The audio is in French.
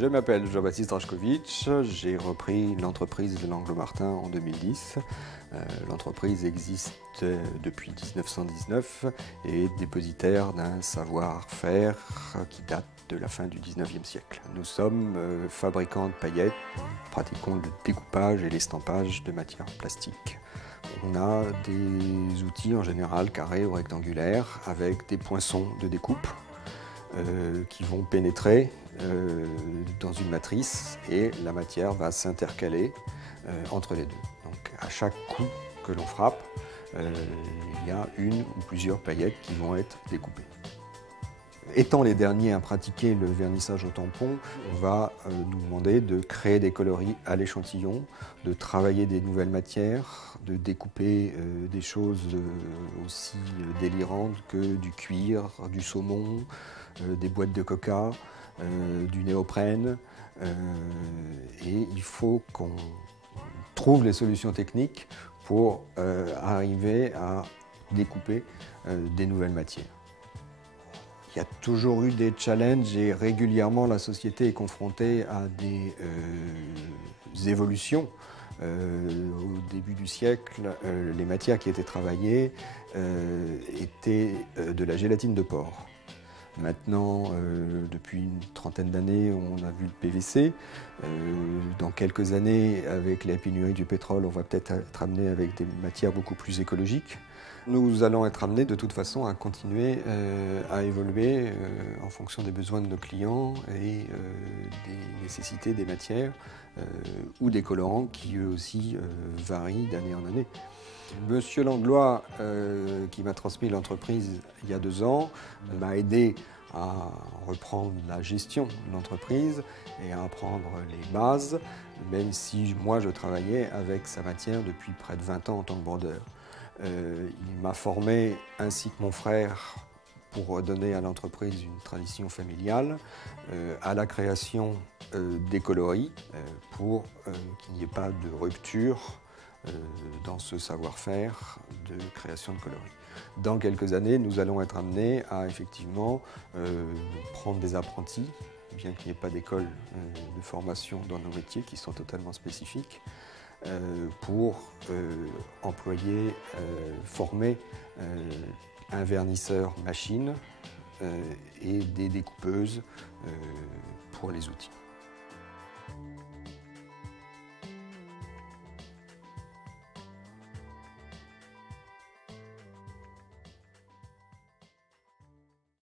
Je m'appelle Jean-Baptiste Rajkovic, j'ai repris l'entreprise L'Anglo-Martin en 2010. L'entreprise existe depuis 1919 et est dépositaire d'un savoir-faire qui date de la fin du 19e siècle. Nous sommes fabricants de paillettes, pratiquons le découpage et l'estampage de matières plastiques. On a des outils en général carrés ou rectangulaires avec des poinçons de découpe qui vont pénétrer dans une matrice et la matière va s'intercaler entre les deux. Donc à chaque coup que l'on frappe, il y a une ou plusieurs paillettes qui vont être découpées. Étant les derniers à pratiquer le vernissage au tampon, on va nous demander de créer des coloris à l'échantillon, de travailler des nouvelles matières, de découper des choses aussi délirantes que du cuir, du saumon, des boîtes de coca, du néoprène. Et il faut qu'on trouve les solutions techniques pour arriver à découper des nouvelles matières. Il y a toujours eu des challenges et régulièrement la société est confrontée à des évolutions. Au début du siècle, les matières qui étaient travaillées étaient de la gélatine de porc. Maintenant, depuis une trentaine d'années, on a vu le PVC. Dans quelques années, avec la pénurie du pétrole, on va peut-être être amené avec des matières beaucoup plus écologiques. Nous allons être amenés de toute façon à continuer à évoluer en fonction des besoins de nos clients et des nécessités des matières ou des colorants qui eux aussi varient d'année en année. Monsieur Langlois, qui m'a transmis l'entreprise il y a 2 ans, m'a aidé à reprendre la gestion de l'entreprise et à apprendre les bases, même si moi je travaillais avec sa matière depuis près de 20 ans en tant que brodeur. Il m'a formé, ainsi que mon frère, pour donner à l'entreprise une tradition familiale, à la création des coloris, pour qu'il n'y ait pas de rupture dans ce savoir-faire de création de coloris. Dans quelques années, nous allons être amenés à effectivement prendre des apprentis, bien qu'il n'y ait pas d'école de formation dans nos métiers qui sont totalement spécifiques, pour employer, former un vernisseur machine et des découpeuses pour les outils.